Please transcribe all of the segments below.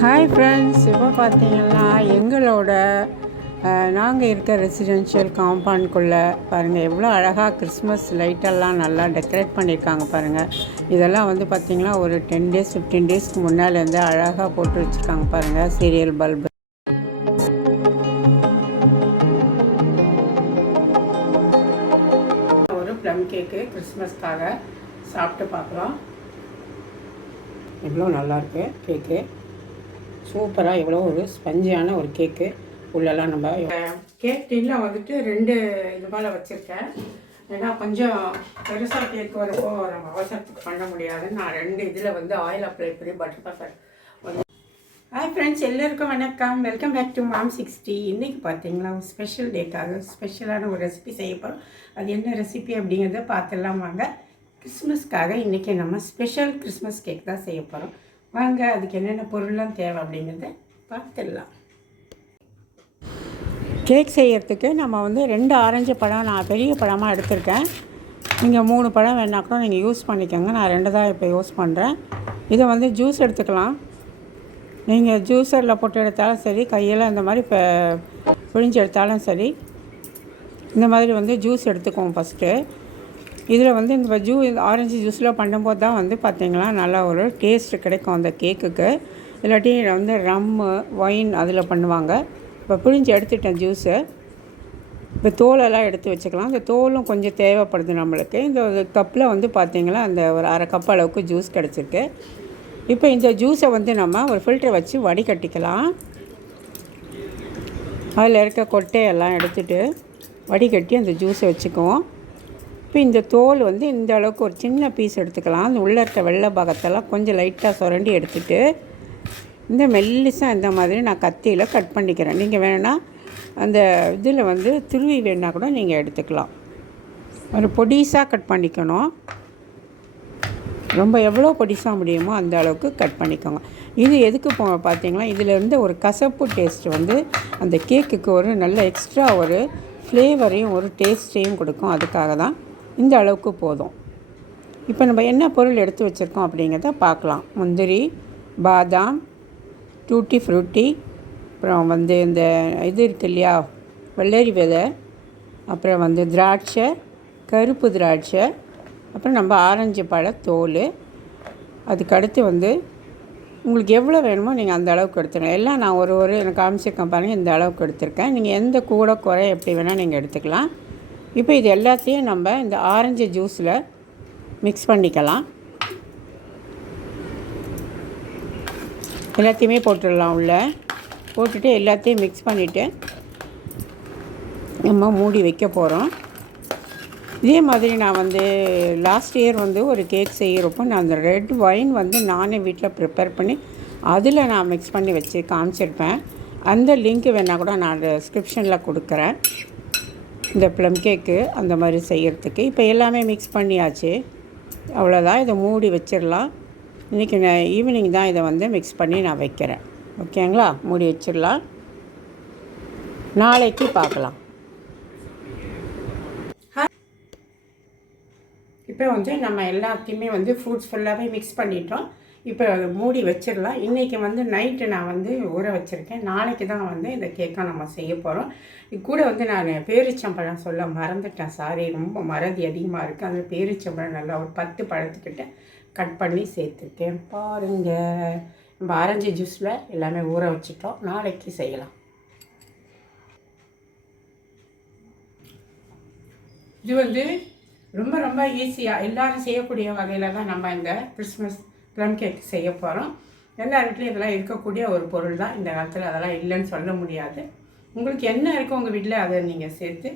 Hi friends, இப்போ பார்த்தீங்கன்னா எங்களோட நாங்கள் இருக்க ரெசிடென்ஷியல் காம்பவுண்ட்குள்ளே பாருங்கள் எவ்வளோ அழகாக கிறிஸ்மஸ் லைட்டெல்லாம் நல்லா டெக்கரேட் பண்ணியிருக்காங்க பாருங்கள். இதெல்லாம் வந்து பார்த்திங்கன்னா ஒரு 10 days 15 daysக்கு முன்னாலேருந்து அழகாக போட்டு வச்சுருக்காங்க பாருங்கள். சீரியல் பல்பு, ஒரு ப்ளம் கேக்கு கிறிஸ்மஸ்க்காக சாப்பிட்டு பார்க்குறோம். எவ்வளோ நல்லாயிருக்கு கேக்கு, சூப்பராக எவ்வளோ ஒரு ஸ்பஞ்சியான ஒரு கேக்கு. உள்ளெல்லாம் நம்ம கேக் டின்னில் வந்துட்டு 2 இது மேலே வச்சுருக்கேன். ஏன்னா கொஞ்சம் பெருசாக கேக் வரப்போ நம்ம அவசரத்துக்கு பண்ண முடியாது. நான் 2 இதில் வந்து ஆயில் அப்ளை பண்ணி பட்டர் பேப்பர் வந்து. ஹாய் ஃப்ரெண்ட்ஸ், எல்லோருக்கும் வணக்கம். Welcome back to mom 60. இன்றைக்கி பார்த்தீங்களா ஒரு ஸ்பெஷல் டேக்காக ஸ்பெஷலான ஒரு ரெசிபி செய்ய போகிறோம். அது என்ன ரெசிபி அப்படிங்கிறத பார்த்துடலாம் வாங்க. கிறிஸ்மஸ்க்காக இன்றைக்கி நம்ம ஸ்பெஷல் கிறிஸ்மஸ் கேக் தான் செய்ய போகிறோம். வாங்க, அதுக்கு என்னென்ன பொருள்லாம் தேவை அப்படிங்கிறத பார்த்துடலாம். கேக் செய்கிறதுக்கு நம்ம வந்து 2 ஆரஞ்சு பழம் நான் பெரிய பழமாக எடுத்திருக்கேன். நீங்கள் 3 பழம் வேணா கூட நீங்கள் யூஸ் பண்ணிக்கோங்க. நான் 2 தான் இப்போ யூஸ் பண்ணுறேன். இதை வந்து ஜூஸ் எடுத்துக்கலாம். நீங்கள் ஜூஸரில் போட்டு எடுத்தாலும் சரி, கையில் இந்த மாதிரி இப்போ பிழிஞ்சு எடுத்தாலும் சரி. இந்த மாதிரி வந்து ஜூஸ் எடுத்துக்குவோம் ஃபஸ்ட்டு. இதில் வந்து இந்த ஆரஞ்சு ஜூஸில் பண்ணும்போது தான் வந்து பார்த்திங்கன்னா நல்லா ஒரு டேஸ்ட்டு கிடைக்கும் அந்த கேக்குக்கு. இல்லாட்டி வந்து ரம்மு ஒயின் அதில் பண்ணுவாங்க. இப்போ பிழிஞ்சு எடுத்துட்டேன் ஜூஸு. இப்போ தோலெல்லாம் எடுத்து வச்சுக்கலாம். இந்த தோலும் கொஞ்சம் தேவைப்படுது நம்மளுக்கு. இந்த கப்பில் வந்து பார்த்திங்கன்னா அந்த ஒரு அரை கப் அளவுக்கு ஜூஸ் கிடச்சிருக்கு. இப்போ இந்த ஜூஸை வந்து நம்ம ஒரு ஃபில்டரை வச்சு வடிகட்டிக்கலாம். அதில் இருக்க கொட்டையெல்லாம் எடுத்துகிட்டு வடிகட்டி அந்த ஜூஸை வச்சுக்குவோம். இப்போ இந்த தோல் வந்து இந்த அளவுக்கு ஒரு சின்ன பீஸ் எடுத்துக்கலாம். அந்த உள்ளே இருக்க வெள்ளை பாகத்தெல்லாம் கொஞ்சம் லைட்டாக சுரண்டி எடுத்துகிட்டு இந்த மெல்லிசாக இந்த மாதிரி நான் கத்தியில் கட் பண்ணிக்கிறேன். நீங்கள் வேணால் அந்த இதில் வந்து துருவி வேணால் கூட நீங்கள் எடுத்துக்கலாம். ஒரு பொடிசாக கட் பண்ணிக்கணும். ரொம்ப எவ்வளோ பொடிசாக முடியுமோ அந்த அளவுக்கு கட் பண்ணிக்கோங்க. இது எதுக்கு பார்த்தீங்கன்னா இதில் இருந்து ஒரு கசப்பு டேஸ்ட் வந்து அந்த கேக்குக்கு ஒரு நல்ல எக்ஸ்ட்ரா ஒரு ஃப்ளேவரையும் ஒரு டேஸ்ட்டையும் கொடுக்கும். அதுக்காக தான் இந்த அளவுக்கு போதும். இப்போ நம்ம என்ன பொருள் எடுத்து வச்சுருக்கோம் அப்படிங்கிறத பார்க்கலாம். முந்திரி, பாதாம், டூட்டி ஃப்ரூட்டி, அப்புறம் வந்து இந்த இது இருக்குது இல்லையா வெள்ளரி விதை, அப்புறம் வந்து திராட்சை, கருப்பு திராட்சை, அப்புறம் நம்ம ஆரஞ்சு பழ தோல். அதுக்கடுத்து வந்து உங்களுக்கு எவ்வளோ வேணுமோ நீங்கள் அந்த அளவுக்கு எடுத்துக்கலாம். எல்லாம் நான் ஒரு எனக்கு காமிச்சிருக்கேன் பாருங்கள், இந்த அளவுக்கு எடுத்திருக்கேன். நீங்கள் எந்த கூட குறை எப்படி வேணால் நீங்கள் எடுத்துக்கலாம். இப்போ இது எல்லாத்தையும் நம்ம இந்த ஆரஞ்சு ஜூஸில் மிக்ஸ் பண்ணிக்கலாம். எல்லாத்தையுமே போட்டுடலாம். உள்ளே போட்டுட்டு எல்லாத்தையும் மிக்ஸ் பண்ணிவிட்டு நம்ம மூடி வைக்க போகிறோம். இதே மாதிரி நான் வந்து லாஸ்ட் இயர் வந்து ஒரு கேக் செய்கிறப்போ நான் அந்த ரெட் ஒயின் வந்து நானே வீட்டில் ப்ரிப்பேர் பண்ணி அதில் நான் மிக்ஸ் பண்ணி வச்சு காமிச்சிருப்பேன். அந்த லிங்க்கு வேணால் கூட நான் டிஸ்கிரிப்ஷனில் கொடுக்குறேன். இந்த ப்ளம் கேக்கு அந்த மாதிரி செய்கிறதுக்கு இப்போ எல்லாமே மிக்ஸ் பண்ணியாச்சு. அவ்வளோதான். இதை மூடி வச்சிடலாம். இன்றைக்கி நான் ஈவினிங் தான் இதை வந்து மிக்ஸ் பண்ணி நான் வைக்கிறேன். ஓகேங்களா? மூடி வச்சிடலாம். நாளைக்கு பார்க்கலாம். இப்போ வந்து நம்ம எல்லாத்தையுமே வந்து ஃப்ரூட்ஸ் ஃபுல்லாகவே மிக்ஸ் பண்ணிட்டோம். இப்போ அதை மூடி வச்சிடலாம். இன்றைக்கி வந்து நைட்டு நான் வந்து ஊற வச்சுருக்கேன். நாளைக்கு தான் வந்து இந்த கேக்கை நம்ம செய்ய போகிறோம். இது கூட வந்து நான் பேரிச்சம்பழம் சொல்ல மறந்துட்டேன். சாரி, ரொம்ப மறதி அதிகமாக இருக்குது. அந்த பேரிச்சம்பழம் நல்லா ஒரு 10 பழத்துக்கிட்ட கட் பண்ணி சேர்த்துருக்கேன். பாருங்கள், நம்ம ஆரஞ்சு ஜூஸில் எல்லாமே ஊற வச்சுட்டோம். நாளைக்கு செய்யலாம். இது வந்து ரொம்ப ரொம்ப ஈஸியாக எல்லோரும் செய்யக்கூடிய வகையில் தான் நம்ம இந்த கிறிஸ்மஸ் ப்ளம் கேக் செய்ய போகிறோம். எல்லா வீட்லேயும் இதெல்லாம் இருக்கக்கூடிய ஒரு பொருள் தான். இந்த காலத்தில் அதெல்லாம் இல்லைன்னு சொல்ல முடியாது. உங்களுக்கு என்ன இருக்கோ உங்கள் வீட்டில் அதை நீங்கள் சேர்த்து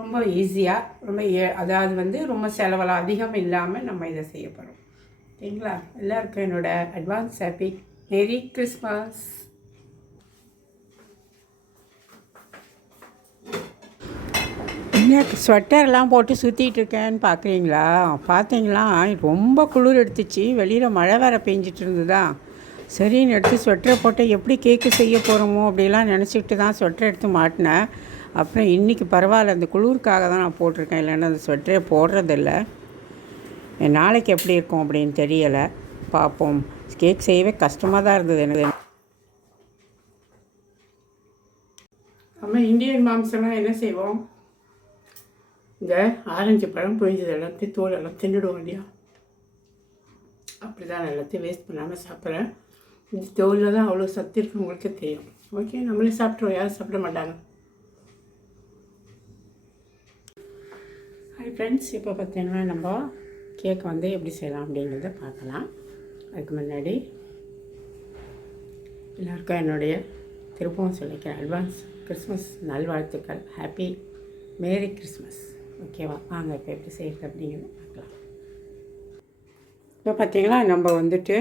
ரொம்ப ஈஸியாக ரொம்ப அதாவது வந்து ரொம்ப செலவெல்லாம் அதிகம் இல்லாமல் நம்ம இதை செய்ய போகிறோம். ஓகேங்களா? எல்லாருக்கும் என்னோடய அட்வான்ஸ் ஹாப்பி மேரி கிறிஸ்மஸ். என்ன ஸ்வெட்டர்லாம் போட்டு சுற்றிட்டு இருக்கேன்னு பார்க்குறீங்களா? பார்த்தீங்களா, ரொம்ப குளிர் எடுத்துச்சு. வெளியில் மழை வேறு பெஞ்சிட்டு இருந்ததா. சரின்னு எடுத்து ஸ்வெட்டரை போட்டு எப்படி கேக்கு செய்ய போகிறோமோ அப்படிலாம் நினச்சிக்கிட்டு தான் ஸ்வெட்டர் எடுத்து மாட்டினேன். அப்புறம் இன்றைக்கி பரவாயில்ல, அந்த குளிருக்காக தான் நான் போட்டிருக்கேன். இல்லைன்னா அந்த ஸ்வெட்டரே போடுறதில்ல. நாளைக்கு எப்படி இருக்கும் அப்படின்னு தெரியலை. பார்ப்போம். கேக் செய்யவே கஷ்டமாக தான் இருந்தது எனக்கு. நம்ம இந்தியன் மாம்சம்லாம் என்ன செய்வோம், இந்த ஆரஞ்சு பழம் புழிஞ்சது எல்லாத்தையும் தோல் எல்லாம் தின்னுடுவோம் இல்லையா. அப்படி தான் எல்லாத்தையும் வேஸ்ட் பண்ணாமல் சாப்பிட்றேன். இந்த தோலில் தான் அவ்வளோ சத்து இருக்குது, உங்களுக்கே தெரியும். ஓகே, நம்மளே சாப்பிட்ருவோம், யாரும் சாப்பிட மாட்டாங்க. ஹாய் ஃப்ரெண்ட்ஸ், இப்போ பார்த்தீங்கன்னா நம்ம கேக் வந்து எப்படி செய்யலாம் அப்படிங்கிறத பார்க்கலாம். அதுக்கு முன்னாடி எல்லாருக்கும் என்னுடைய திருப்பவும் சொல்லிக்கிறேன், அட்வான்ஸ் கிறிஸ்மஸ் நல்வாழ்த்துக்கள். Happy merry Christmas. ஓகேவா, வாங்க இப்போ எப்படி செய்கிறது அப்படிங்கிறத பார்க்கலாம். இப்போ பார்த்தீங்களா, நம்ம வந்துட்டு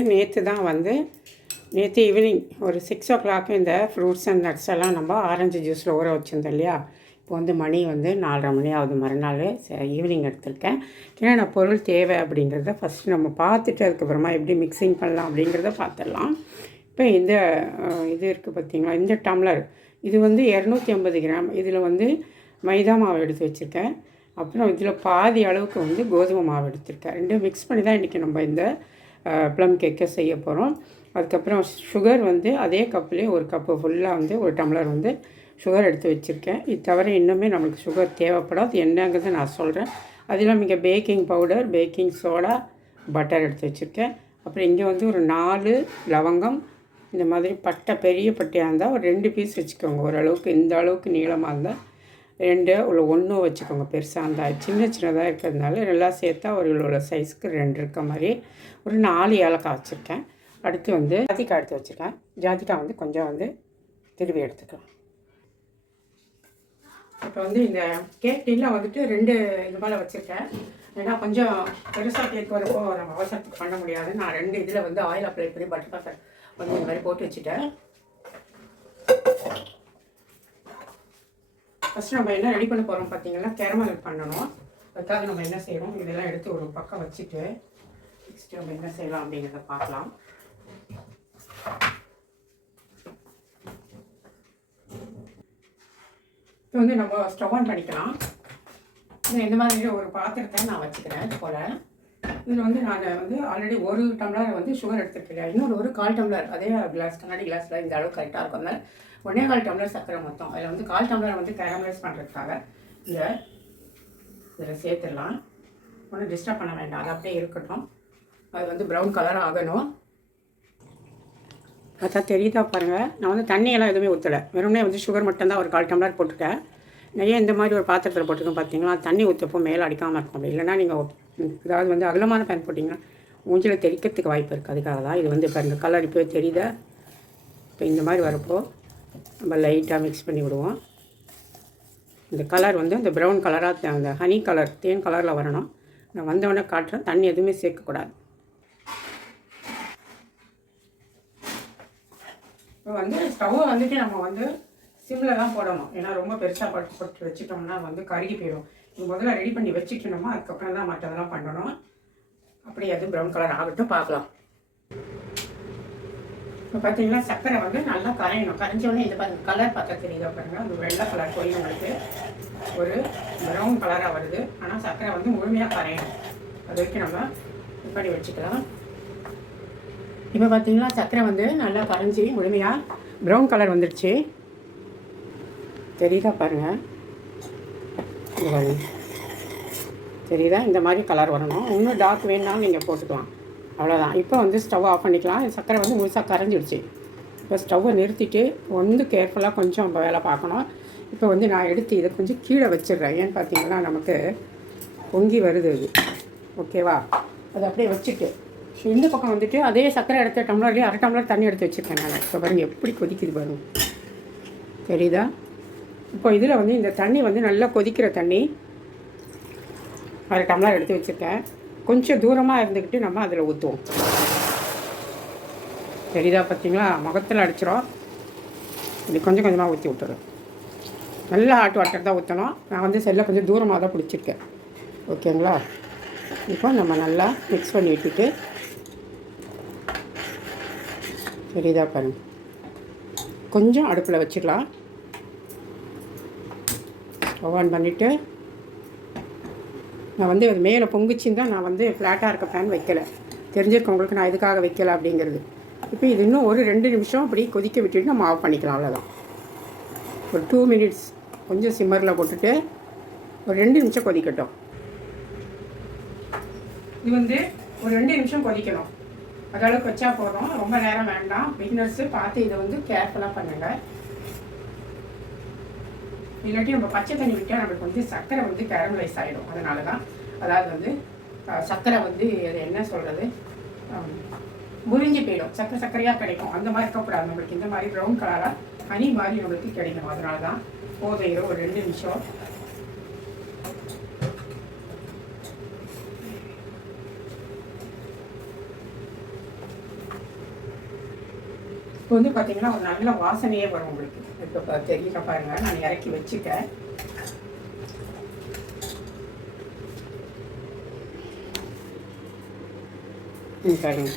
நேற்று ஈவினிங் ஒரு 6 o'clock இந்த ஃப்ரூட்ஸ் அண்ட் நட்ஸ் எல்லாம் நம்ம ஆரஞ்சு ஜூஸில் ஊற வச்சுருந்தோம் இல்லையா. இப்போ வந்து மணி வந்து 4:30 மணி ஆகுது, மறுநாள் ஈவினிங் எடுத்திருக்கேன். என்னென்ன பொருள் தேவை அப்படிங்கிறத ஃபஸ்ட்டு நம்ம பார்த்துட்டு அதுக்கப்புறமா எப்படி மிக்சிங் பண்ணலாம் அப்படிங்கிறத பார்த்துடலாம். இப்போ இது இருக்குது பார்த்தீங்களா, இந்த டம்ளர் இது வந்து 250 கிராம். இதில் வந்து மைதா மாவு எடுத்து வச்சுருக்கேன். அப்புறம் இதில் பாதி அளவுக்கு வந்து கோதுமை மாவு எடுத்துருக்கேன். ரெண்டும் மிக்ஸ் பண்ணி தான் இன்றைக்கி நம்ம இந்த ப்ளம் கேக்கை செய்ய போகிறோம். அதுக்கப்புறம் சுகர் வந்து அதே கப்புலேயே ஒரு கப்பு ஃபுல்லாக வந்து ஒரு டம்ளர் வந்து சுகர் எடுத்து வச்சுருக்கேன். இது தவிர இன்னுமே நம்மளுக்கு சுகர் தேவைப்படாது, என்னங்கிறத நான் சொல்கிறேன். அதில் இங்கே baking powder, baking soda, butter எடுத்து வச்சுருக்கேன். அப்புறம் இங்கே வந்து ஒரு 4 லவங்கம், இந்த மாதிரி பட்டை பெரிய பட்டையாக இருந்தால் ஒரு 2 பீஸ் வச்சுக்கோங்க. ஓரளவுக்கு இந்த அளவுக்கு நீளமாக இருந்தால் 2 இல்லை 1 வச்சுக்கோங்க. பெருசாக இருந்தால் சின்னதாக இருக்கிறதுனால நல்லா சேர்த்தா ஒரு இவ்வளோ சைஸ்க்கு 2 இருக்க மாதிரி ஒரு 4 ஏலக்காய் வச்சுருக்கேன். அடுத்து வந்து ஜாதிக்காய் எடுத்து வச்சுருக்கேன். ஜாதிக்காய் வந்து கொஞ்சம் வந்து திருவி எடுத்துக்கலாம். இப்போ வந்து இந்த கேக் டின்னில் வந்துட்டு 2 இது மேலே வச்சுருக்கேன். ஏன்னா கொஞ்சம் பெருசாக கேக் வரப்போ நம்ம அவசரத்துக்கு பண்ண முடியாது. நான் 2 இதில் வந்து ஆயில் அப்ளை பண்ணி பட்டர் பேப்பர் வந்து இந்த மாதிரி போட்டு வச்சுட்டேன். ஃபஸ்ட்டு நம்ம என்ன ரெடி பண்ண போகிறோம் பார்த்தீங்கன்னா, கேரமல் பண்ணணும். அதுக்காக நம்ம என்ன செய்கிறோம், இதெல்லாம் எடுத்து ஒரு பக்கம் வச்சுட்டு நெக்ஸ்ட்டு நம்ம என்ன செய்யலாம் அப்படிங்கிறத பார்க்கலாம். இப்போ வந்து நம்ம ஸ்டவ் ஆன் பண்ணிக்கலாம். இந்த மாதிரி ஒரு பாத்திரத்தை நான் வச்சுக்கிறேன். இது போல் இதில் வந்து நான் வந்து ஆல்ரெடி 1 டம்ளர் வந்து சுகர் எடுத்துருக்கேன். இன்னொரு 1/4 டம்ளர் அதே கிளாஸ், கண்ணாடி கிளாஸில் இந்த அளவுக்கு கரெக்டாக இருக்கும். அதனால் 1.25 டம்ளர் சர்க்கரை மொத்தம். அதில் வந்து 1/4 டம்ளர் வந்து கேரமலைஸ் பண்ணுறதுக்காக இதில் சேர்த்துடலாம். ஒன்றும் டிஸ்டர்ப் பண்ண வேண்டாம், அது அப்படியே இருக்கட்டும். அது வந்து ப்ரௌன் கலர் ஆகணும். அதான் தெரியுதா பாருங்கள், நான் வந்து தண்ணியெல்லாம் எதுவுமே ஊற்றலை, வெறும்னே வந்து சுகர் மட்டும்தான் ஒரு 1/4 டம்ளர் போட்டுருக்கேன். நிறைய இந்த மாதிரி ஒரு பாத்திரத்தில் போட்டுருக்கேன் பார்த்தீங்களா, தண்ணி ஊற்றப்போ மேலே அடிக்காமல் இருக்கும். அப்படி இல்லைனா நீங்கள் ஏதாவது வந்து அகலமான பேன் போட்டிங்கன்னா மூஞ்சில் தெறிக்கிறதுக்கு வாய்ப்பு இருக்குது. அதுக்காக தான் இது வந்து இப்போ இந்த கலர் இப்போ தெரியுதா. இப்போ இந்த மாதிரி வரப்போ நம்ம லைட்டாக மிக்ஸ் பண்ணி விடுவோம். இந்த கலர் வந்து இந்த ப்ரௌன் கலராக, அந்த ஹனி கலர், தேன் கலரில் வரணும். நான் வந்தவொடனே காட்டுறேன், தண்ணி எதுவுமே சேர்க்கக்கூடாது. இப்போ வந்து ஸ்டவ்வை வந்துட்டு நம்ம வந்து சிம்மில் தான் போடணும். ஏன்னா ரொம்ப பெருசாக போட்டு வச்சுட்டோம்னா வந்து கருகி போயிடும். இது முதல்ல ரெடி பண்ணி வச்சுக்கணுமா, அதுக்கப்புறம் தான் மற்றதெல்லாம் பண்ணணும். அப்படி அது ப்ரௌன் கலர் ஆகட்டும், பார்க்கலாம். இப்போ பார்த்தீங்கன்னா சர்க்கரை வந்து நல்லா கரையணும். கரைஞ்சோடனே இந்த கலர் பார்த்தா தெரியுதா பாருங்கள், அந்த வெள்ளை கலர் போய் உங்களுக்கு ஒரு ப்ரௌன் கலராக வருது. ஆனால் சர்க்கரை வந்து முழுமையாக கரையணும். அது வரைக்கும் நம்ம இது பண்ணி வச்சுக்கலாம். இப்போ பார்த்தீங்கன்னா சர்க்கரை வந்து நல்லா கரைஞ்சி முழுமையாக ப்ரௌன் கலர் வந்துடுச்சு. தெரியுதா பாருங்கள், தெரியுதா, இந்த மாதிரி கலர் வரணும். இன்னும் டார்க் வேணுனாலும் நீங்கள் போட்டுக்கலாம், அவ்வளோதான். இப்போ வந்து ஸ்டவ் ஆஃப் பண்ணிக்கலாம். சர்க்கரை வந்து முழுசாக கரைஞ்சிடுச்சு. இப்போ ஸ்டவ்வை நிறுத்திட்டு வந்து கேர்ஃபுல்லாக கொஞ்சம் நம்ம வேலை பார்க்கணும். இப்போ வந்து நான் எடுத்து இதை கொஞ்சம் கீழே வச்சிடுறேன். ஏன்னு பார்த்தீங்கன்னா நமக்கு பொங்கி வருது அது, ஓகேவா. அதை அப்படியே வச்சுட்டு இந்த பக்கம் வந்துட்டு அதே சர்க்கரை எடுத்த டம்ளர்லேயே 1/2 டம்ளர் தண்ணி எடுத்து வச்சுருக்கேன் நான். இப்போ பாருங்கள் எப்படி கொதிக்குது பாருங்கள், தெரியுதா. இப்போ இதில் வந்து இந்த தண்ணி வந்து நல்லா கொதிக்கிற தண்ணி 1/2 டம்ளர் எடுத்து வச்சுருக்கேன். கொஞ்சம் தூரமாக இருந்துக்கிட்டு நம்ம அதில் ஊற்றுவோம். தெரியுதா பார்த்தீங்களா, முகத்தில் அடிச்சிடும். இப்படி கொஞ்சம் கொஞ்சமாக ஊற்றி விட்டுறோம். நல்லா ஹாட் வாட்டர் தான் ஊற்றணும். நான் வந்து செல்லை கொஞ்சம் தூரமாக தான் பிடிச்சிருக்கேன், ஓகேங்களா. இப்போ நம்ம நல்லா மிக்ஸ் பண்ணி விட்டுட்டு, தெரியுதா பாருங்கள், கொஞ்சம் அடுப்பில் வச்சிடலாம். ஸ்டவ் ஆன் பண்ணிவிட்டு நான் வந்து அது மேலே பொங்குச்சின்னு தான் நான் வந்து ஃப்ளாட்டாக இருக்க பேன் வைக்கலை. தெரிஞ்சிருக்கவங்களுக்கு நான் இதுக்காக வைக்கலை அப்படிங்கிறது. இப்போ இது இன்னும் ஒரு 2 நிமிஷம் அப்படி கொதிக்க விட்டுட்டு நம்ம ஆஃப் பண்ணிக்கலாம், அவ்வளோதான். ஒரு 2 மினிட்ஸ் கொஞ்சம் சிம்மரில் போட்டுட்டு ஒரு 2 நிமிஷம் கொதிக்கட்டும். இது வந்து ஒரு 2 நிமிஷம் கொதிக்கணும். அதளவுக்கு வச்சா போதும், ரொம்ப நேரம் வேண்டாம். பிகினர்ஸு பார்த்து இதை வந்து கேர்ஃபுல்லாக பண்ணுங்கள். இல்லாட்டி நம்ம பச்சை தண்ணி விட்டால் நம்மளுக்கு வந்து சர்க்கரை வந்து கேரமலைஸ் ஆகிடும். அதனால தான், அதாவது வந்து சர்க்கரை வந்து அது என்ன சொல்கிறது, முறிஞ்சி போயிடும், சர்க்கரையாக கிடைக்கும். அந்த மாதிரி இருக்கக்கூடாது. நம்மளுக்கு இந்த மாதிரி ப்ரௌன் கலராக ஹனி மாதிரி நம்மளுக்கு கிடைக்கும். அதனால தான் போதும் ஒரு 2 நிமிஷம். இப்போ வந்து பார்த்தீங்கன்னா ஒரு நல்ல வாசனையே வரும் உங்களுக்கு. இப்போ தெரியல பாருங்கள், நான் இறக்கி வச்சுட்டேன். பாருங்க,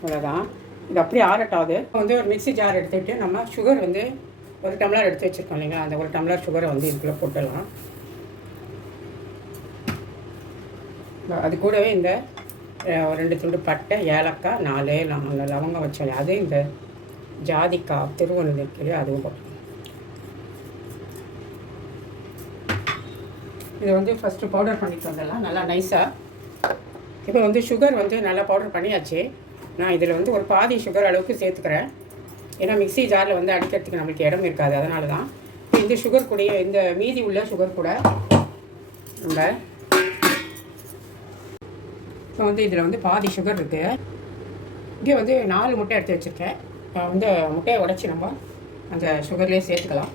அவ்வளோதான். இது அப்படியே ஆறட்டாது. இப்போ வந்து ஒரு மிக்ஸி ஜார் எடுத்துகிட்டு நம்ம சுகர் வந்து 1 டம்ளர் எடுத்து வச்சுருக்கோம் இல்லைங்களா, அந்த 1 டம்ளர் சுகரை வந்து இதுக்குள்ளே போட்டுடலாம். அது கூடவே இந்த 2 துண்டு பட்டை, ஏலக்காய், 4 லவங்கம் வச்சோம், அது இந்த ஜாதிக்காய் திருவண்ணு இருக்குது, அதுவும் போட்டோம். இதை வந்து ஃபஸ்ட்டு பவுடர் பண்ணிட்டு வந்துடலாம் நல்லா நைஸாக. இப்போ வந்து சுகர் வந்து நல்லா பவுடர் பண்ணியாச்சு. நான் இதில் வந்து ஒரு பாதி சுகர் அளவுக்கு சேர்த்துக்கிறேன். ஏன்னா மிக்ஸி ஜாரில் வந்து அடிக்கிறதுக்கு நம்மளுக்கு இடம் இருக்காது. அதனால தான் இப்போ இந்த சுகர் கூட, இந்த மீதி உள்ள சுகர் கூட நம்ம இப்போ வந்து இதில் வந்து பாதி சுகர் இருக்குது. இங்கே வந்து 4 முட்டை எடுத்து வச்சுருக்கேன். வந்து முட்டையை உடச்சி நம்ம அந்த சுகர்லேயே சேர்த்துக்கலாம்.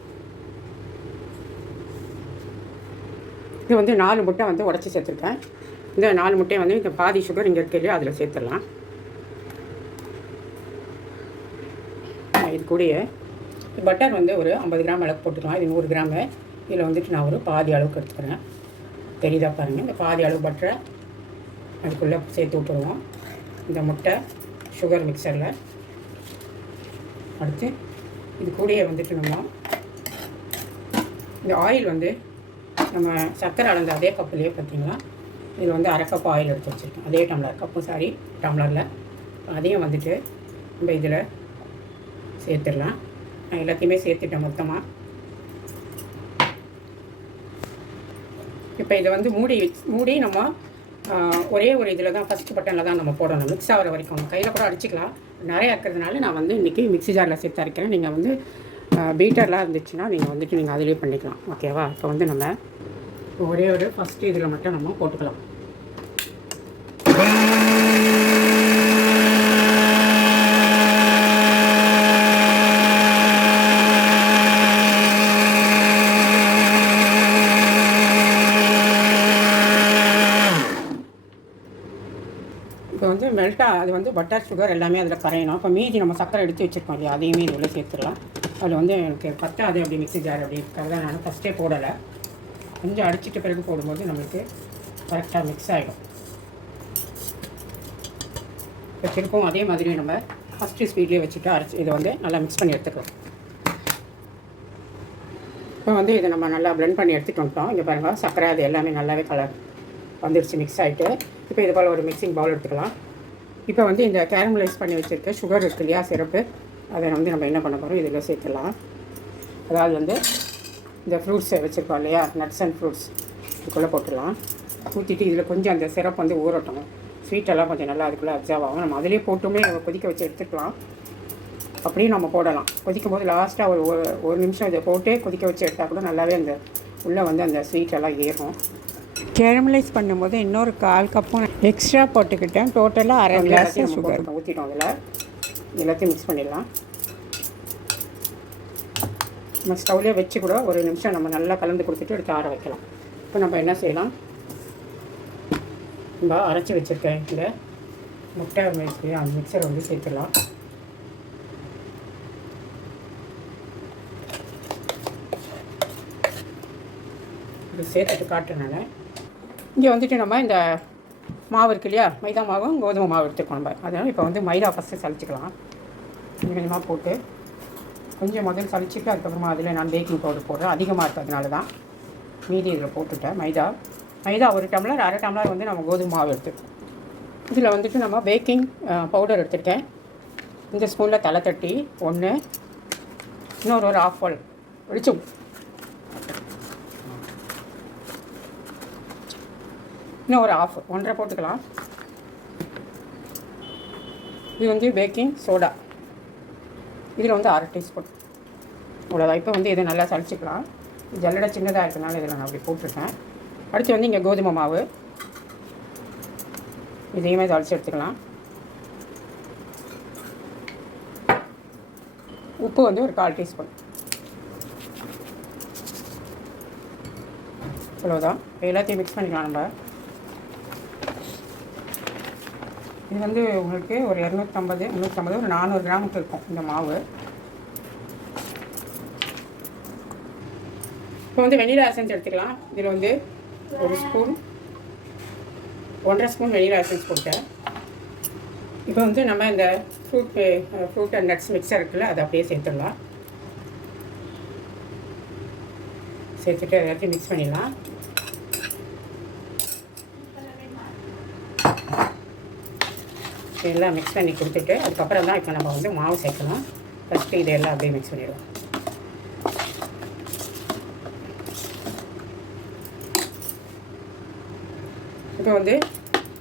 இது வந்து 4 முட்டை வந்து உடச்சி சேர்த்துருக்கேன். இந்த 4 முட்டையை வந்து இந்த பாதி சுகர் இங்கே இருக்கு இல்லையா, அதில் சேர்த்துடலாம். இது கூடயே பட்டர் வந்து ஒரு 50 கிராம் அளவுக்கு போட்டுக்கலாம். இது 100 கிராமு. இதில் வந்துட்டு நான் ஒரு பாதி அளவுக்கு எடுத்துக்கிறேன். தெரியுதா பாருங்கள், இந்த பாதி அளவு பட்டரை அதுக்குள்ளே சேர்த்து விட்டுருவோம். இந்த முட்டை சுகர் மிக்சரில் அடுத்து இது கூடயே வந்துட்டு நம்ம இந்த ஆயில் வந்து நம்ம சர்க்கரை அளந்த அதே கப்புலேயே பார்த்திங்கன்னா இதில் வந்து 1/2 கப் ஆயில் எடுத்து வச்சுருக்கேன். அதே டம்ளரில் அதையும் வந்துட்டு நம்ம இதில் சேர்த்துடலாம். நான் எல்லாத்தையுமே சேர்த்துட்டேன் மொத்தமாக. இப்போ இதை வந்து மூடி நம்ம ஒரே ஒரு இதில் தான் ஃபஸ்ட்டு பட்டனில் தான் நம்ம போடணும். மிக்ஸ் ஆகிற வரைக்கும் கையில் கூட அடிச்சிக்கலாம். நிறையா இருக்கிறதுனால நான் வந்து இன்றைக்கி மிக்ஸி ஜாரில் சேர்த்து அரைக்கிறேன். நீங்கள் வந்து பீட்டர்லாம் இருந்துச்சுன்னா நீங்கள் வந்துட்டு நீங்கள் அதிலே பண்ணிக்கலாம். ஓகேவா? இப்போ வந்து நம்ம ஒரே ஒரு ஃபஸ்ட்டு இதில் மட்டும் நம்ம போட்டுக்கலாம். இப்போ வந்து மெல்ட்டாக அது வந்து பட்டர் சுகர் எல்லாமே அதில் கரையணும். இப்போ மீதி நம்ம சக்கரை எடுத்து வச்சுருக்கோம் இல்லையா, அதையுமே இதில் சேர்த்துடலாம். அதில் வந்து எனக்கு பத்தாது அப்படி மிக்ஸி ஜார் அப்படி இருக்கிறத நான் ஃபஸ்ட்டே போடலை. கொஞ்சம் அடிச்சிட்டு பிறகு போடும்போது நம்மளுக்கு கரெக்டாக மிக்ஸ் ஆகிடும். இப்போ திருப்பவும் அதே மாதிரி நம்ம ஃபஸ்ட்டு ஸ்பீட்லேயே வச்சுட்டு இதை வந்து நல்லா மிக்ஸ் பண்ணி எடுத்துக்கலாம். இப்போ வந்து இதை நம்ம நல்லா ப்ளெண்ட் பண்ணி எடுத்துகிட்டு வந்துட்டோம். இங்கே பாருங்கள், சக்கரை அது எல்லாமே நல்லாவே கலர் வந்துடுச்சு, மிக்ஸ் ஆகிட்டு. இப்போ இது போல் ஒரு மிக்சிங் பவுல் எடுத்துக்கலாம். இப்போ வந்து இந்த கேரமலைஸ் பண்ணி வச்சுருக்க சுகர் இருக்கு இல்லையா, சிரப்பு, அதை வந்து நம்ம என்ன பண்ண போகிறோம், இதில் சேர்த்துடலாம். அதாவது வந்து இந்த ஃப்ரூட்ஸை வச்சுருக்கோம் இல்லையா, நட்ஸ் அண்ட் ஃப்ரூட்ஸ், இதுக்குள்ளே போட்டுடலாம். ஊற்றிட்டு இதில் கொஞ்சம் அந்த சிரப் வந்து ஊறட்டும். ஸ்வீட்டெல்லாம் கொஞ்சம் நல்லா அதுக்குள்ளே அப்சர்வ் ஆகும். நம்ம அதிலே போட்டுமே கொதிக்க வச்சு எடுத்துக்கலாம். அப்படியே நம்ம போடலாம். கொதிக்கும் போது லாஸ்ட்டாக ஒரு நிமிஷம் இதை போட்டு கொதிக்க வச்சு எடுத்தால் கூட நல்லாவே அந்த உள்ளே வந்து அந்த ஸ்வீட்டெல்லாம் ஏறும். கேரமலைஸ் பண்ணும்போது இன்னொரு 1/4 கப்பும் எக்ஸ்ட்ரா போட்டுக்கிட்டேன். டோட்டலாக 1/2 கிளாஸ் சுகர் ஊற்றிட்டோம். அதில் எல்லாத்தையும் மிக்ஸ் பண்ணிடலாம். நம்ம ஸ்டவ்லேயே வச்சு கூட ஒரு நிமிஷம் நம்ம நல்லா கலந்து கொடுத்துட்டு எடுத்து ஆற வைக்கலாம். இப்போ நம்ம என்ன செய்யலாம், நம்ம அரைச்சி வச்சுருக்கேன் இந்த முட்டை அந்த மிக்சரை வந்து சேர்த்துடலாம். இது சேர்த்துட்டு காட்டுறேன். இங்கே வந்துட்டு நம்ம இந்த மாவு இருக்கு இல்லையா, மைதா மாவும் கோதுமை மாவு எடுத்துக்கணும் நம்ம. அதனால் இப்போ வந்து மைதா ஃபஸ்ட்டு சளிச்சிக்கலாம். கொஞ்சம் கொஞ்சமாக போட்டு கொஞ்சம் முதல் சளிச்சிட்டு அதுக்கப்புறமா அதில் நான் பேக்கிங் பவுடர் போடுறேன். அதிகமாக இருக்கிறதுனால தான் மீதி இதில் போட்டுட்டேன். மைதா 1 டம்ளர், 1/2 டம்ளர் வந்து நம்ம கோதுமை மாவு எடுத்துருக்கோம். இதில் வந்துட்டு நம்ம பேக்கிங் பவுடர் எடுத்துருக்கேன். இந்த ஸ்பூனில் தலை தட்டி 1, இன்னொரு ஒரு ஆஃப் பால் ஒழிச்சு இன்னும் ஒரு ஆஃப் 1.5 போட்டுக்கலாம். இது வந்து பேக்கிங் சோடா, இதில் வந்து 1/2 டீஸ்பூன் அவ்வளோதான். இப்போ வந்து இதை நல்லா சளிச்சிக்கலாம். ஜல்லடை சின்னதாக இருக்கிறதுனால இதில் நான் அப்படி போட்டிருக்கேன். அடுத்து வந்து இங்கே கோதுமை மாவு, இதையுமே சளிச்சு எடுத்துக்கலாம். உப்பு வந்து ஒரு 1/4 டீஸ்பூன், அவ்வளோதான். எல்லாத்தையும் மிக்ஸ் பண்ணிக்கலாம் நம்ம. இது வந்து உங்களுக்கு ஒரு 250 ஒரு 400 கிராமுக்கு இருக்கும் இந்த மாவு. இப்போ வந்து வெனிலா எசன்ஸ் எடுத்துக்கலாம். இதில் வந்து 1 ஸ்பூன் 1.5 ஸ்பூன் வெனிலா எசன்ஸ் போட்டேன். இப்போ வந்து நம்ம இந்த ஃப்ரூட் அண்ட் நட்ஸ் மிக்சர் இருக்குல்ல, அதை அப்படியே சேர்த்துடலாம். சேர்த்துட்டு எல்லாத்தையும் மிக்ஸ் பண்ணிடலாம். இதெல்லாம் மிக்ஸ் பண்ணி கொடுத்துட்டு அதுக்கப்புறம் தான் இப்போ நம்ம வந்து மாவு சேர்க்கணும். ஃபஸ்ட்டு இதெல்லாம் அப்படியே மிக்ஸ் பண்ணிடுவோம். இப்போ வந்து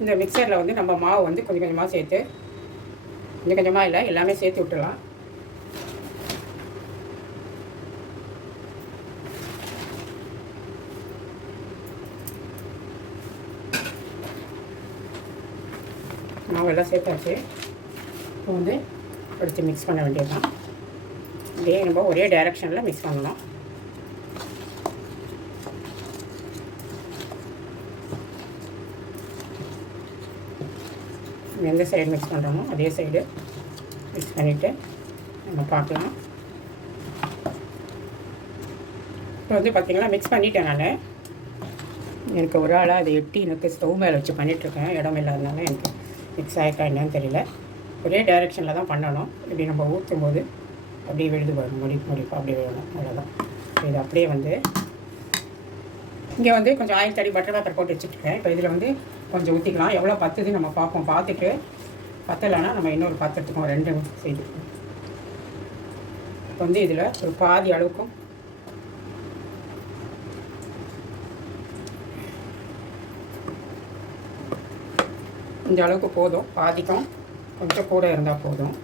இந்த மிக்சரில் வந்து நம்ம மாவு வந்து கொஞ்சம் கொஞ்சமாக சேர்த்து, கொஞ்சம் கொஞ்சமாக இல்லை எல்லாமே சேர்த்து விட்டுடலாம். மாவு எல்லாம் சேர்த்தாச்சு. இப்போ வந்து எடுத்து மிக்ஸ் பண்ண வேண்டியது தான். இதே நம்ம ஒரே டைரெக்ஷனில் மிக்ஸ் பண்ணலாம். எந்த சைடு மிக்ஸ் பண்ணுறோமோ அதே சைடு மிக்ஸ் பண்ணிவிட்டு நம்ம பார்க்கலாம். இப்போ வந்து பார்த்திங்கன்னா மிக்ஸ் பண்ணிட்டேன். நான் எனக்கு ஒரு ஆளாக அதை எட்டி எனக்கு ஸ்டவ் மேலே வச்சு பண்ணிகிட்ருக்கேன். இடம் இல்லாதனால எனக்கு மிக்ஸ் ஆகிருக்கா என்னன்னு தெரியல. ஒரே டைரெக்ஷனில் தான் பண்ணணும். இப்படி நம்ம ஊற்றும் போது அப்படியே விழுது போயிடும், முடிப்பாக அப்படியே விழணும். அவ்வளோதான். இது அப்படியே வந்து இங்கே வந்து கொஞ்சம் ஆயில் தடி பட்டர் பேப்பர் போட்டு வச்சுட்ருக்கேன். இப்போ இதில் வந்து கொஞ்சம் ஊற்றிக்கலாம். எவ்வளோ பத்துது நம்ம பார்ப்போம். பார்த்துட்டு பத்தலைன்னா நம்ம இன்னொரு பாத்திரத்துக்கும் 2 செய்துக்கணும். இப்போ வந்து இதில் ஒரு பாதி அளவுக்கும் இந்த அளவுக்கு போதும். பாதிக்கும் கொஞ்சம் கூட இருந்தால் போதும்.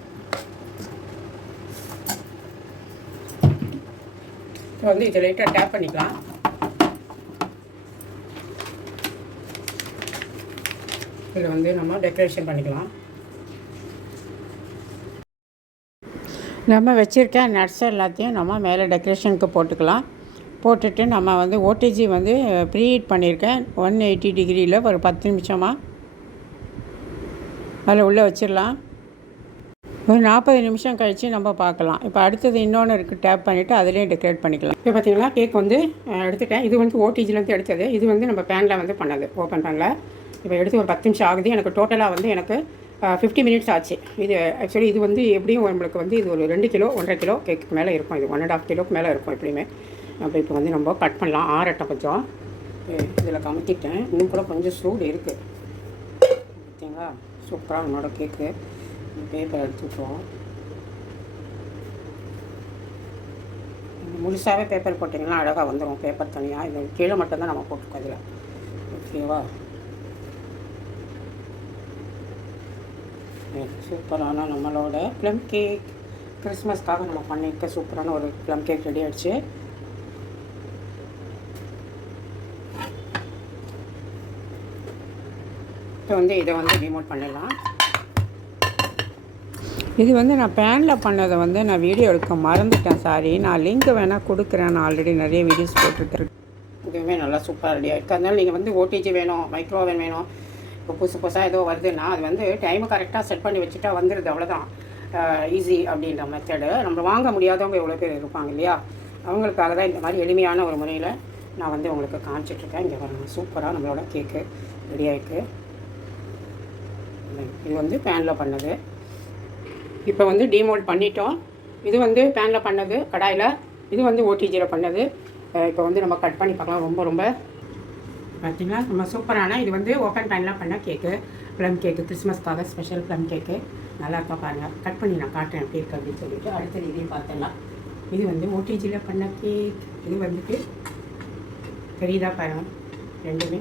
இப்போ வந்து இதை லைட்டாக டேப் பண்ணிக்கலாம். இதில் வந்து நம்ம டெக்கரேஷன் பண்ணிக்கலாம். நம்ம வச்சுருக்க நட்ஸ் எல்லாத்தையும் நம்ம மேலே டெக்கரேஷனுக்கு போட்டுக்கலாம். போட்டுட்டு நம்ம வந்து ஓடிஜி வந்து ப்ரீஹீட் பண்ணியிருக்கேன் 180 டிகிரியில் ஒரு 10 நிமிஷமாக அதில் உள்ளே வச்சிடலாம். ஒரு 40 நிமிஷம் கழித்து நம்ம பார்க்கலாம். இப்போ அடுத்தது இன்னொன்று இருக்குது, டேப் பண்ணிவிட்டு அதிலேயும் டெக்கரேட் பண்ணிக்கலாம். இப்போ பார்த்திங்கன்னா கேக் வந்து எடுத்துட்டேன். இது வந்து ஓடிஜிலேருந்து எடுத்தது. இது வந்து நம்ம பேனில் வந்து பண்ணது, ஓப்பன் பண்ணல. இப்போ எடுத்து ஒரு 10 நிமிஷம் ஆகுது. எனக்கு டோட்டலாக வந்து எனக்கு 50 மினிட்ஸ் ஆச்சு. இது ஆக்சுவலி இது வந்து எப்படியும் நம்மளுக்கு வந்து இது ஒரு 2 கிலோ 1.5 கிலோ கேக்கு மேலே இருக்கும். இது 1.5 கிலோக்கு மேலே இருக்கும் எப்படியுமே. அப்போ இப்போ வந்து நம்ம கட் பண்ணலாம். ஆறட்டம் கொஞ்சம். இதில் கமுத்திட்டேன். இன்னும் கூட கொஞ்சம் சூடு இருக்குது. பார்த்தீங்களா, சூப்பராக நம்மளோட கேக்கு. பேப்பர் எடுத்து விட்டுருவோம். முழுசாகவே பேப்பர் போட்டிங்கன்னா அழகாக வந்துடும். பேப்பர் தனியாக இது கீழே மட்டும்தான் நம்ம போட்டுருக்கோம் இதில். ஓகேவா, சூப்பரான நம்மளோட ப்ளம் கேக் கிறிஸ்மஸ்க்காக நம்ம பண்ணியிருக்க சூப்பரான ஒரு ப்ளம் கேக் ரெடி ஆகிடுச்சு. இப்போ வந்து இதை வந்து ரிமூவ் பண்ணிடலாம். இது வந்து நான் பேனில் பண்ணதை வந்து நான் வீடியோ எடுக்க மறந்துட்டேன், சாரி. நான் லிங்க் வேணால் கொடுக்குறேன். நான் ஆல்ரெடி நிறைய வீடியோஸ் போட்டுருக்கேன். இதுவுமே நல்லா சூப்பராக ரெடியாக இருக்குது. அதனால நீங்கள் வந்து ஓடிஜி வேணும், மைக்ரோவேவன் வேணும், இப்போ புதுசாக ஏதோ வருதுன்னா அது வந்து டைமை கரெக்டாக செட் பண்ணி வச்சுட்டா வந்துடுது. அவ்வளோதான், ஈஸி அப்படின்ற மெத்தடு. நம்ம வாங்க முடியாதவங்க எவ்வளோ பேர் இருப்பாங்க இல்லையா, அவங்களுக்காக தான் இந்த மாதிரி எளிமையான ஒரு முறையில் நான் வந்து உங்களுக்கு காமிச்சிட்ருக்கேன். இங்கே வரணும், சூப்பராக நம்மளோட கேக்கு ரெடி ஆகிருக்கு. இது வந்து பேனில் பண்ணது. இப்போ வந்து டீமோல்ட் பண்ணிட்டோம். இது வந்து பேனில் பண்ணது கடாயில், இது வந்து ஓடிஜியில் பண்ணது. இப்போ வந்து நம்ம கட் பண்ணி பார்க்கலாம். ரொம்ப ரொம்ப பார்த்திங்கன்னா நம்ம சூப்பரான இது வந்து ஓப்பன் பேனில் பண்ண கேக்கு, ப்ளம் கேக்கு, கிறிஸ்மஸ்க்காக ஸ்பெஷல் ப்ளம் கேக்கு. நல்லா இருக்கா பாருங்கள். கட் பண்ணி நான் காட்டுறேன் எப்படி இருக்குது அப்படின்னு சொல்லிட்டு. அடுத்தது இதையும் பார்த்துடலாம். இது வந்து ஓடிஜியில் பண்ண கேக். இது வந்துட்டு தெரியுதா பாருங்க, ரெண்டுமே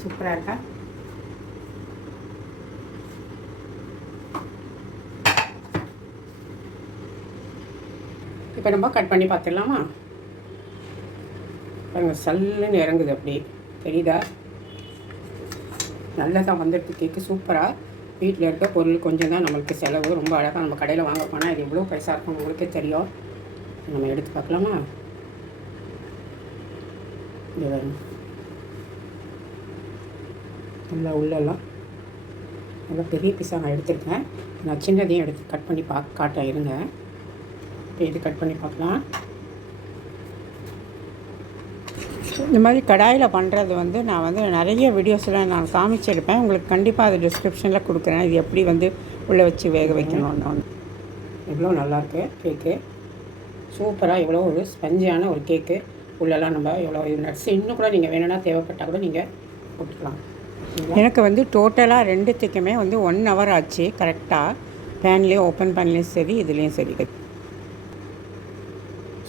சூப்பராக இருக்கா. இப்போ நம்ம கட் பண்ணி பார்த்துடலாமா? பாருங்கள், சல்லுன்னு இறங்குது, அப்படி தெரியுதா? நல்லா தான் வந்துருக்கு கேக்கு, சூப்பராக. வீட்டில் இருக்க பொருள் கொஞ்சம் தான் நம்மளுக்கு செலவு. ரொம்ப அழகாக நம்ம கடையில் வாங்க போனால் இது எவ்வளோ பைசா இருக்கும் உங்களுக்கே தெரியும். நம்ம எடுத்து பார்க்கலாமா? இது வரும் நல்லா உள்ளெல்லாம் நல்லா பெரிய பீஸாக நான் எடுத்துருக்கேன். நான் சின்னதையும் எடுத்து கட் பண்ணி காட்ட இருங்க. இப்போ இது கட் பண்ணி பார்க்கலாம். இந்த மாதிரி கடாயில் பண்ணுறது வந்து நான் வந்து நிறைய வீடியோஸில் நான் காமிச்சிருப்பேன். உங்களுக்கு கண்டிப்பாக அது டிஸ்கிரிப்ஷனில் கொடுக்குறேன். இது எப்படி வந்து உள்ளே வச்சு வேக வைக்கணும்னு. எவ்வளோ நல்லாயிருக்கு கேக்கு, சூப்பராக. எவ்வளோ ஒரு ஸ்பஞ்சியான ஒரு கேக்கு. உள்ளெல்லாம் நம்ம எவ்வளோ நட்ஸ் இன்னும் கூட நீங்கள் வேணும்னா தேவைப்பட்டால் கூட நீங்கள் போட்டுக்கலாம். எனக்கு வந்து டோட்டலாக ரெண்டுத்துக்குமே வந்து 1 hour ஆச்சு கரெக்டாக. பேன்லேயும் ஓப்பன் பேன்லேயும் சரி, இதுலேயும் சரி.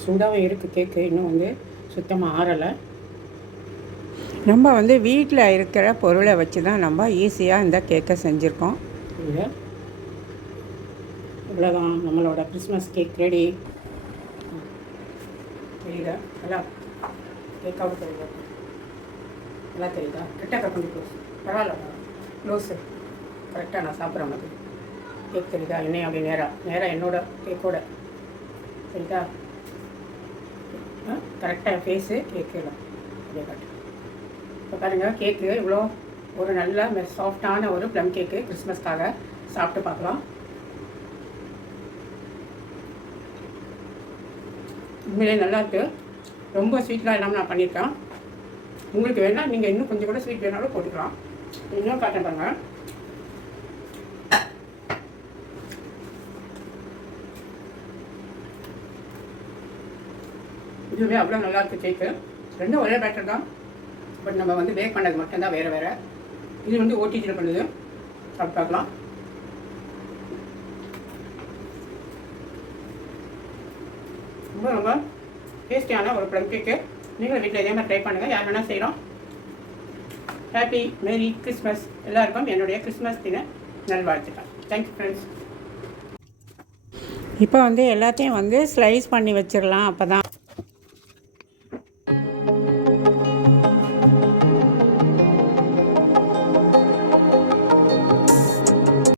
சூடாகவும் இருக்குது கேக்கு, இன்னும் வந்து சுத்தமாக ஆறலை. நம்ம வந்து வீட்டில் இருக்கிற பொருளை வச்சு தான் நம்ம ஈஸியாக இந்த கேக்கை செஞ்சுருக்கோம். இல்லை, இவ்வளோதான் நம்மளோட கிறிஸ்மஸ் கேக் ரெடி. தெரியுதா? நல்லா கேக்காகவும் தெரியுதா? நல்லா தெரியுதா? கிட்ட கட் பண்ணி க்ளோஸ், பரவாயில்ல க்ளோஸு கரெக்டாக நான் சாப்பிட்ற மாதிரி கேக் தெரியுதா? என்னையும் அப்படி நேராக என்னோட கேக்கோட தெரியுதா? கரெக்டாக ஃபேஸு கேக்கு தான் அப்படியே காட்டு. இப்போ பாருங்கள், கேக்கு இவ்வளோ ஒரு நல்ல சாஃப்டான ஒரு ப்ளம் கேக்கு கிறிஸ்மஸ்க்காக சாப்பிட்டு பார்க்கலாம். உண்மையிலே நல்லாயிருக்கு. ரொம்ப ஸ்வீட்லாம் இல்லாமல் நான் பண்ணியிருக்கேன். உங்களுக்கு வேணால் நீங்கள் இன்னும் கொஞ்சம் கூட ஸ்வீட் வேணாலும் போட்டுக்கலாம். இன்னும் காட்டேன் பாருங்கள். இதுவே அவ்வளோ நல்லாயிருக்கு கேக்கு. ரெண்டும் ஒரே பேட்டர் தான், பட் நம்ம வந்து பேக் பண்ணது மட்டும்தான் வேறு வேறு. இது வந்து ஓடிஜியில் பண்ணுது. சாப்பிட்டு பார்க்கலாம். ரொம்ப ரொம்ப டேஸ்டியான ஒரு ப்ளம் கேக்கு. நீங்களும் வீட்டில் இதே மாதிரி ட்ரை பண்ணுங்கள். யார் வேணால் செய்கிறோம். ஹாப்பி மேரி கிறிஸ்மஸ் எல்லாருக்கும் என்னுடைய கிறிஸ்மஸ் தின நல்வாழ்த்துக்கள். Thank you friends. இப்போ வந்து எல்லாத்தையும் வந்து ஸ்லைஸ் பண்ணி வச்சிடலாம். அப்போ தான்